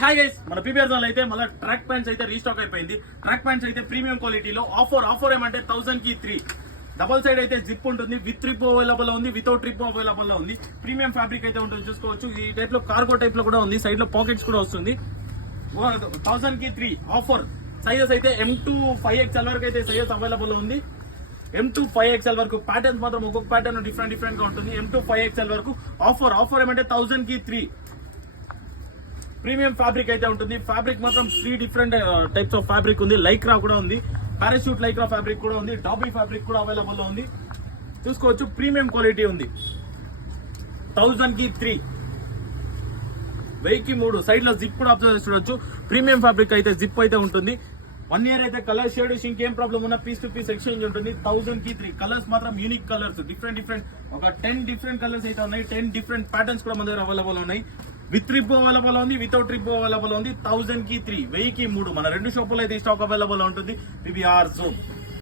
Hi guys, మన PPR zone అయితే మళ్ళీ ట్రాక్ ప్యాంట్స్ అయితే రీస్టాక్ అయిపోయింది. ట్రాక్ ప్యాంట్స్ అయితే ప్రీమియం క్వాలిటీలో ఆఫర్ ఏమంటే 1000 కి 3 డబల్ సైడ్ అయితే జిప్ ఉంటుంది. విత్ ట్రిప్ అవైలబుల్ ఉంది, వితౌట్ ట్రిప్ అవైలబుల్ ఉంది. ప్రీమియం ఫ్యాబ్రిక్ అయితే ఉంటుంది, చూసుకోవచ్చు. ఈ టైప్ లో కార్గో టైప్ లో కూడా ఉంది, సైడ్ లో పాకెట్స్ కూడా వస్తుంది. 1000 కి 3 ఆఫర్. సైజెస్ అయితే M2 5XL వరకు అయితే సైజెస్ అవైలబుల్ ఉంది. M2 5XL వరకు ప్యాటర్న్స్ మాత్రం ఒక్కొక్క ప్యాటర్న్ డిఫరెంట్ గా ఉంటుంది. M2 5XL వరకు ఆఫర్ ఏమంటే 1000 కి 3 ప్రీమియం ఫ్యాబ్రిక్ అయితే ఉంటుంది. ఫ్యాబ్రిక్ మాత్రం 3 డిఫరెంట్ టైప్స్ ఆఫ్ ఫ్యాబ్రిక్ ఉంది. లైక్రా కూడా ఉంది, పారాషూట్ లైక్రా ఫ్యాబ్రిక్ కూడా ఉంది, డాబీ ఫ్యాబ్రిక్ కూడా అవైలబుల్ ఉంది, చూసుకోవచ్చు. ప్రీమియం క్వాలిటీ ఉంది. 1000 కి 3 1000 కి 3 సైడ్ లో జిప్ కూడా అబ్జర్వ్ చూడొచ్చు. ప్రీమియం ఫ్యాబ్రిక్ అయితే జిప్ అయితే ఉంటుంది. 1 ఇయర్ అయితే కలర్ షేడ్ ఇంకేం ప్రాబ్లం ఉన్నా పీస్ టు పీస్ ఎక్స్చేంజ్ ఉంటుంది. 1000 కి 3 కలర్స్ మాత్రం యూనిక్ కలర్స్, డిఫరెంట్ ఒక 10 డిఫరెంట్ కలర్స్ అయితే ఉన్నాయి. 10 డిఫరెంట్ ప్యాటర్న్స్ కూడా మన దగ్గర అవైలబుల్ ఉన్నాయి. విత్ ట్రిప్ అవైలబుల్ ఉంది, వితౌట్ ట్రిప్ అవైలబుల్ ఉంది. 1000 కి 3 1000 కి 3 మన 2 షాపులు అయితే స్టాక్ అవైలబుల్ ఉంటుంది. PPR zone.